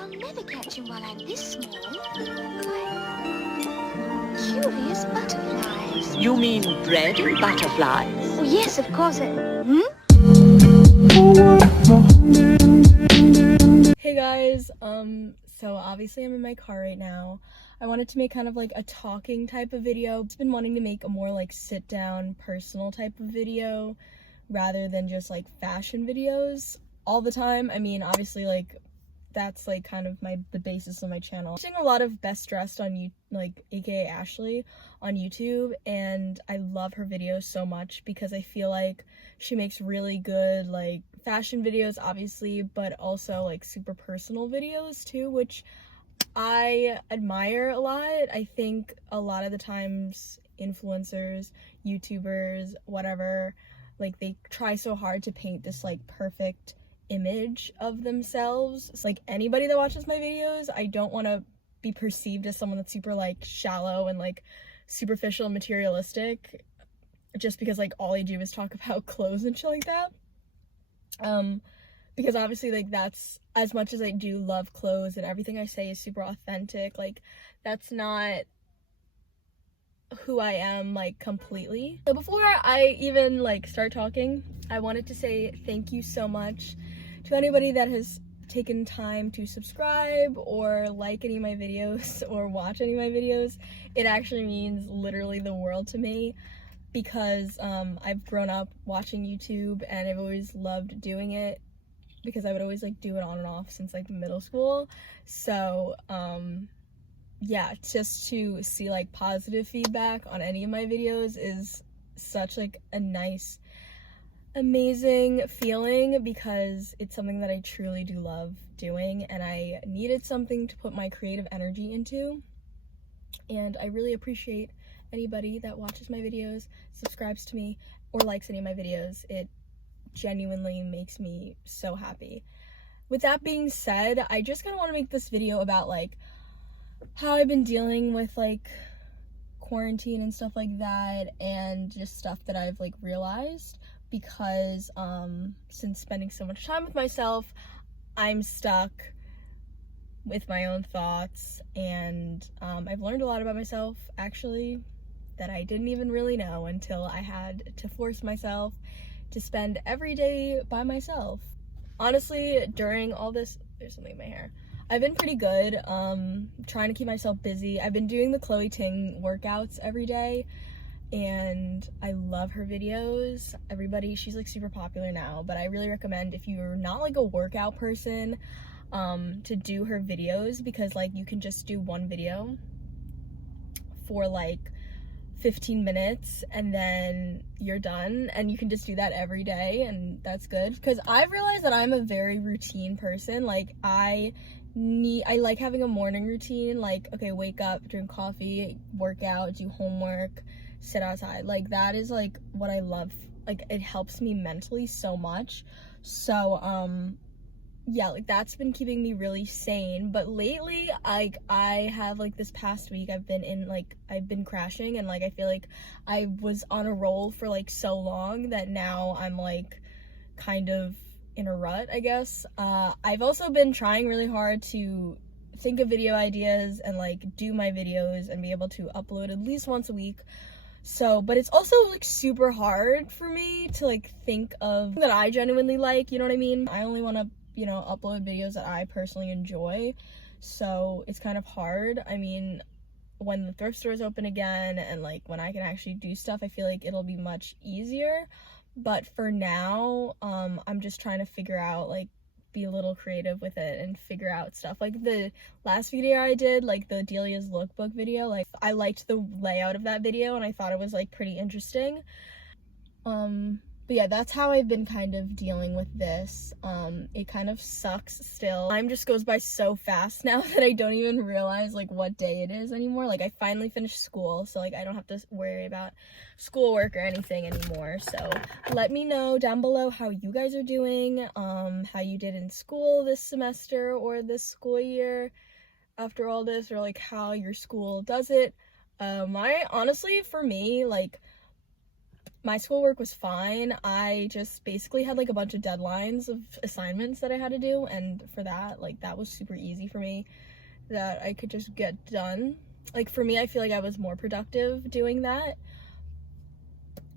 I'll never catch him while I'm this small. Why, curious butterflies. You mean bread and butterflies? Oh, yes, of course. Hey guys, so obviously I'm in my car right now. I wanted to make kind of like a talking type of video. I've been wanting to make a more like sit down personal type of video rather than just like fashion videos all the time. I mean, obviously like that's like kind of the basis of my channel. I'm watching a lot of Best Dressed on aka Ashley on YouTube, and I love her videos so much because I feel like she makes really good like fashion videos obviously, but also like super personal videos too, which I admire a lot. I think a lot of the times influencers, YouTubers, whatever, like they try so hard to paint this like perfect image of themselves. It's like anybody that watches my videos, I don't want to be perceived as someone that's super like shallow and like superficial and materialistic just because like all I do is talk about clothes and shit like that. Because obviously like that's, as much as I do love clothes and everything I say is super authentic, like that's not who I am like completely. So before I even like start talking, I wanted to say thank you so much to anybody that has taken time to subscribe or like any of my videos or watch any of my videos. It actually means literally the world to me because I've grown up watching YouTube and I've always loved doing it because I would always like do it on and off since like middle school. So yeah, just to see like positive feedback on any of my videos is such like a nice, amazing feeling because it's something that I truly do love doing and I needed something to put my creative energy into, and I really appreciate anybody that watches my videos, subscribes to me, or likes any of my videos. It genuinely makes me so happy. With that being said, I just kind of want to make this video about like how I've been dealing with like quarantine and stuff like that, and just stuff that I've like realized because since spending so much time with myself, I'm stuck with my own thoughts, and I've learned a lot about myself actually that I didn't even really know until I had to force myself to spend every day by myself. Honestly, during all this, there's something in my hair. I've been pretty good, trying to keep myself busy. I've been doing the Chloe Ting workouts every day, and I love her videos. Everybody, she's like super popular now, but I really recommend if you're not like a workout person, to do her videos because like you can just do one video for like 15 minutes and then you're done, and you can just do that every day, and that's good because I've realized that I'm a very routine person. Like I like having a morning routine, like okay, wake up, drink coffee, work out, do homework, sit outside. Like that is like what I love. Like it helps me mentally so much. So yeah, like that's been keeping me really sane. But lately, like I have like this past week I've been crashing, and like I feel like I was on a roll for like so long that now I'm like kind of in a rut, I guess. I've also been trying really hard to think of video ideas and like do my videos and be able to upload at least once a week. So, but it's also like super hard for me to like think of that I genuinely like, you know what I mean? I only want to, you know, upload videos that I personally enjoy, so it's kind of hard. I mean, when the thrift stores open again and like when I can actually do stuff, I feel like it'll be much easier. But for now, I'm just trying to figure out, like, be a little creative with it and figure out stuff. Like the last video I did, like the Delia's lookbook video, like I liked the layout of that video and I thought it was like pretty interesting. But yeah, that's how I've been kind of dealing with this. It kind of sucks still. Time just goes by so fast now that I don't even realize like what day it is anymore. Like I finally finished school, so like I don't have to worry about schoolwork or anything anymore. So let me know down below how you guys are doing, how you did in school this semester or this school year after all this, or like how your school does it. I honestly, for me, like my schoolwork was fine. I just basically had like a bunch of deadlines of assignments that I had to do, and for that, like, that was super easy for me, that I could just get done. Like, for me, I feel like I was more productive doing that.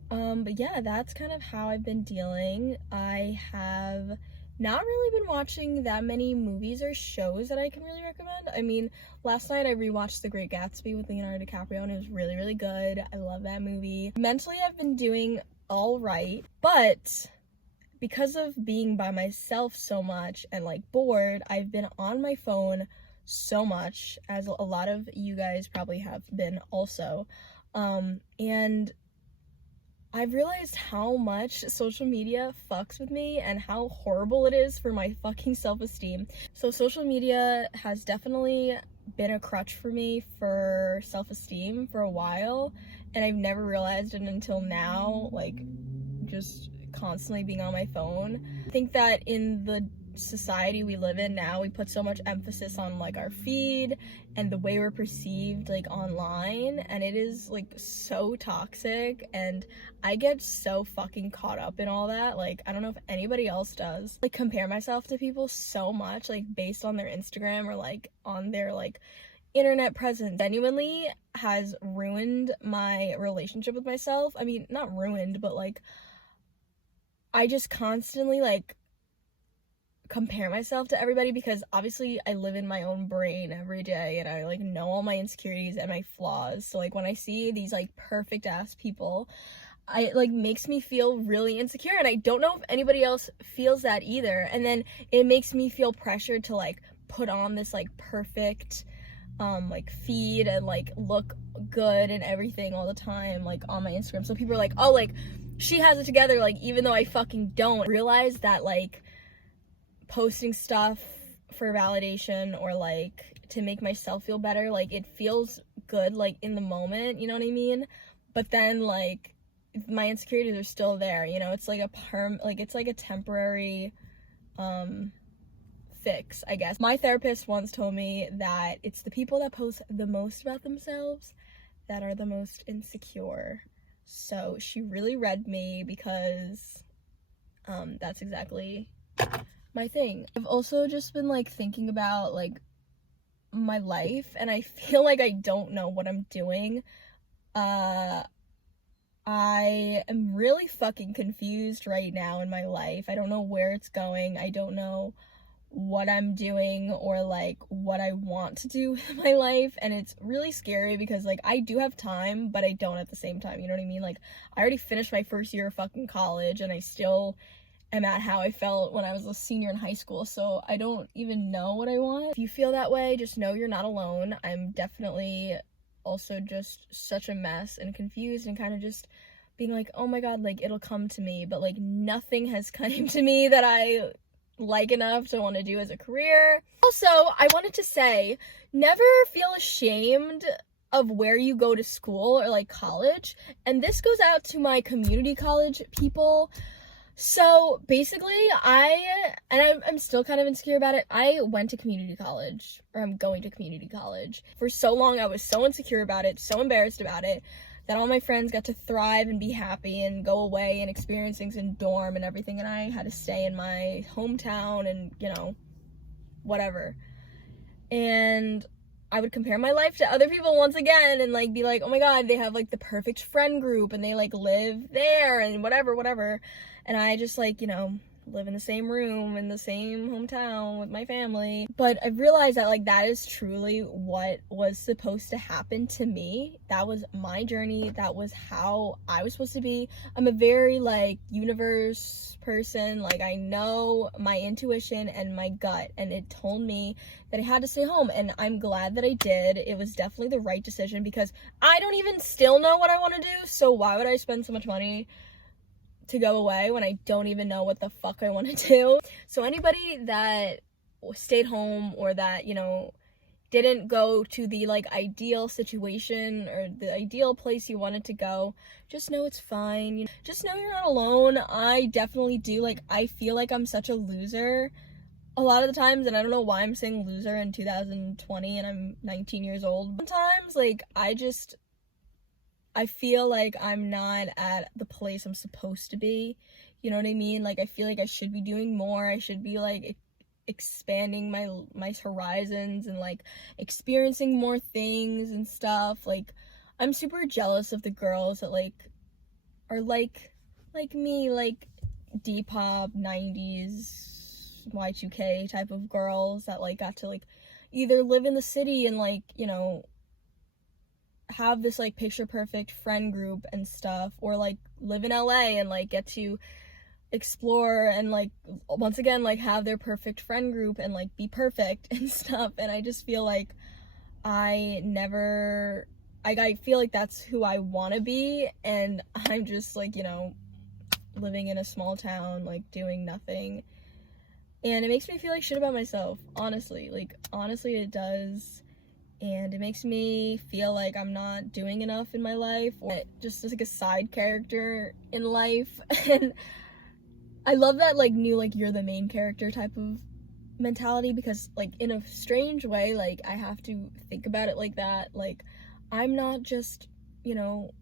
But yeah, that's kind of how I've been dealing. I have not really been watching that many movies or shows that I can really recommend. I mean, last night I rewatched The Great Gatsby with Leonardo DiCaprio, and it was really, really good. I love that movie. Mentally, I've been doing all right, but because of being by myself so much and like bored, I've been on my phone so much, as a lot of you guys probably have been also. And I've realized how much social media fucks with me and how horrible it is for my fucking self-esteem. So social media has definitely been a crutch for me for self-esteem for a while, and I've never realized it until now, like, just constantly being on my phone. I think that in the society we live in now, we put so much emphasis on like our feed and the way we're perceived like online, and it is like so toxic, and I get so fucking caught up in all that. Like, I don't know if anybody else does, like, compare myself to people so much, like, based on their Instagram or like on their like internet presence. Genuinely has ruined my relationship with myself. I mean, not ruined, but like, I just constantly like compare myself to everybody, because obviously I live in my own brain every day, and I like know all my insecurities and my flaws. So like, when I see these like perfect ass people, I like makes me feel really insecure, and I don't know if anybody else feels that either. And then it makes me feel pressured to like put on this like perfect like feed and like look good and everything all the time, like on my Instagram. So people are like, oh, like, she has it together, like, even though I fucking don't. Realize that like posting stuff for validation or like to make myself feel better, like, it feels good like in the moment, you know what I mean? But then like my insecurities are still there, you know? It's like it's like a temporary fix, I guess. My therapist once told me that it's the people that post the most about themselves that are the most insecure. So she really read me, because that's exactly my thing. I've also just been like thinking about like my life, and I feel like I don't know what I'm doing. I am really fucking confused right now in my life. I don't know where it's going. I don't know what I'm doing or like what I want to do with my life, and it's really scary because like I do have time, but I don't at the same time, you know what I mean? Like, I already finished my first year of fucking college, and I still am at how I felt when I was a senior in high school, so I don't even know what I want. If you feel that way, just know you're not alone. I'm definitely also just such a mess and confused, and kind of just being like, oh my god, like, it'll come to me, but like nothing has come to me that I like enough to want to do as a career. Also, I wanted to say, never feel ashamed of where you go to school or like college, and this goes out to my community college people. So basically, I'm still kind of insecure about it. I went to community college, or I'm going to community college. For so long, I was so insecure about it, so embarrassed about it, that all my friends got to thrive and be happy and go away and experience things in dorm and everything, and I had to stay in my hometown and, you know, whatever. And I would compare my life to other people once again and like be like, oh my god, they have like the perfect friend group and they like live there and whatever. And I just like, you know, live in the same room in the same hometown with my family. But I realized that like that is truly what was supposed to happen to me. That was my journey. That was how I was supposed to be. I'm a very like universe person. Like, I know my intuition and my gut, and it told me that I had to stay home, and I'm glad that I did. It was definitely the right decision, because I don't even still know what I want to do, so why would I spend so much money to go away when I don't even know what the fuck I want to do? So anybody that stayed home, or that, you know, didn't go to the like ideal situation or the ideal place you wanted to go, just know it's fine. You know, just know you're not alone. I definitely do, like, I feel like I'm such a loser a lot of the times, and I don't know why I'm saying loser in 2020 and I'm 19 years old. Sometimes, like, I just I feel like I'm not at the place I'm supposed to be. You know what I mean? Like, I feel like I should be doing more. I should be like expanding my horizons and like experiencing more things and stuff. Like, I'm super jealous of the girls that like are like me, like depop 90s Y2K type of girls that like got to like either live in the city and like, you know, have this like picture perfect friend group and stuff, or like live in LA and like get to explore and like once again like have their perfect friend group and like be perfect and stuff. And I just feel like I feel like that's who I want to be, and I'm just like, you know, living in a small town like doing nothing, and it makes me feel like shit about myself, honestly. Like, honestly it does. And it makes me feel like I'm not doing enough in my life, or just as like a side character in life. And I love that like new like you're the main character type of mentality, because like in a strange way like I have to think about it like that. Like, I'm not just, you know,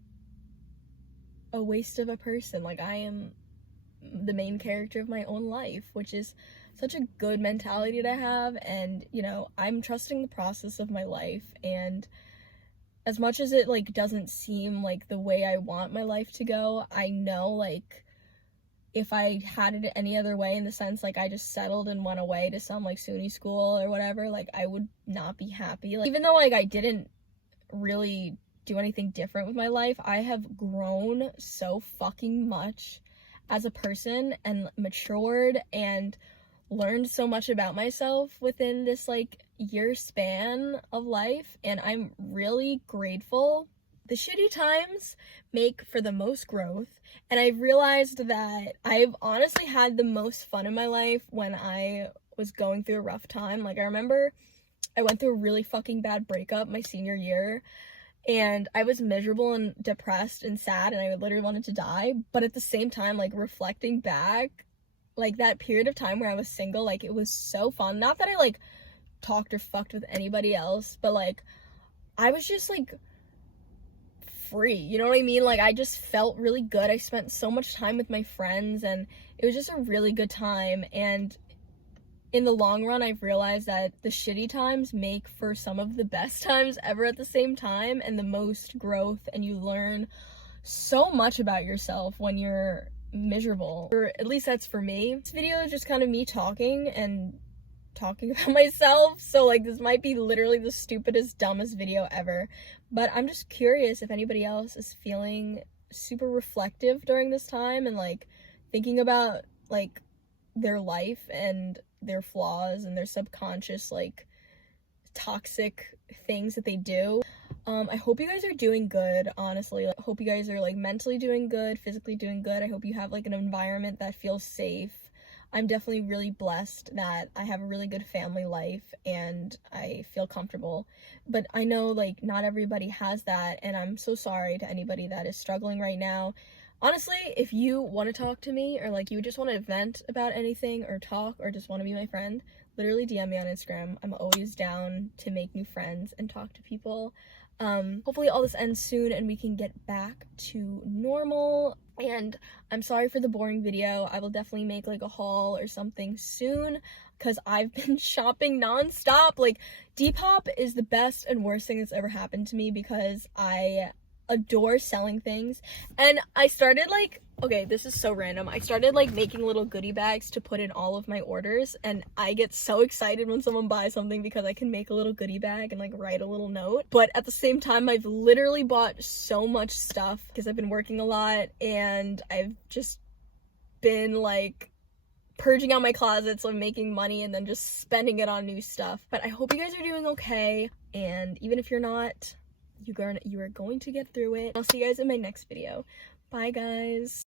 a waste of a person. Like, I am the main character of my own life, which is such a good mentality to have. And, you know, I'm trusting the process of my life, and as much as it like doesn't seem like the way I want my life to go, I know like if I had it any other way, in the sense like I just settled and went away to some like SUNY school or whatever, like I would not be happy. Like, even though like I didn't really do anything different with my life, I have grown so fucking much as a person and matured and learned so much about myself within this like year span of life, and I'm really grateful. The shitty times make for the most growth, and I've realized that I've honestly had the most fun in my life when I was going through a rough time. Like, I remember I went through a really fucking bad breakup my senior year, and I was miserable and depressed and sad, and I literally wanted to die. But at the same time, like, reflecting back, like, that period of time where I was single, like, it was so fun. Not that I like talked or fucked with anybody else, but like I was just like free, you know what I mean? Like, I just felt really good. I spent so much time with my friends, and it was just a really good time. And in the long run, I've realized that the shitty times make for some of the best times ever at the same time, and the most growth, and you learn so much about yourself when you're miserable. Or at least that's for me. This video is just kind of me talking about myself, so like this might be literally the stupidest, dumbest video ever, but I'm just curious if anybody else is feeling super reflective during this time and like thinking about like their life and their flaws and their subconscious like toxic things that they do. I hope you guys are doing good, honestly. I hope you guys are like mentally doing good, physically doing good. I hope you have like an environment that feels safe. I'm definitely really blessed that I have a really good family life and I feel comfortable. But I know like not everybody has that, and I'm so sorry to anybody that is struggling right now. Honestly, if you want to talk to me, or like you just want to vent about anything or talk or just want to be my friend, literally DM me on Instagram. I'm always down to make new friends and talk to people. Hopefully all this ends soon and we can get back to normal. And I'm sorry for the boring video. I will definitely make like a haul or something soon, because I've been shopping nonstop. Like, Depop is the best and worst thing that's ever happened to me, because I adore selling things. And I started like, okay, this is so random, I started like making little goodie bags to put in all of my orders, and I get so excited when someone buys something because I can make a little goodie bag and like write a little note. But at the same time, I've literally bought so much stuff because I've been working a lot, and I've just been like purging out my closet, so I'm making money and then just spending it on new stuff. But I hope you guys are doing okay, and even if you're not, you are going to get through it. I'll see you guys in my next video. Bye, guys.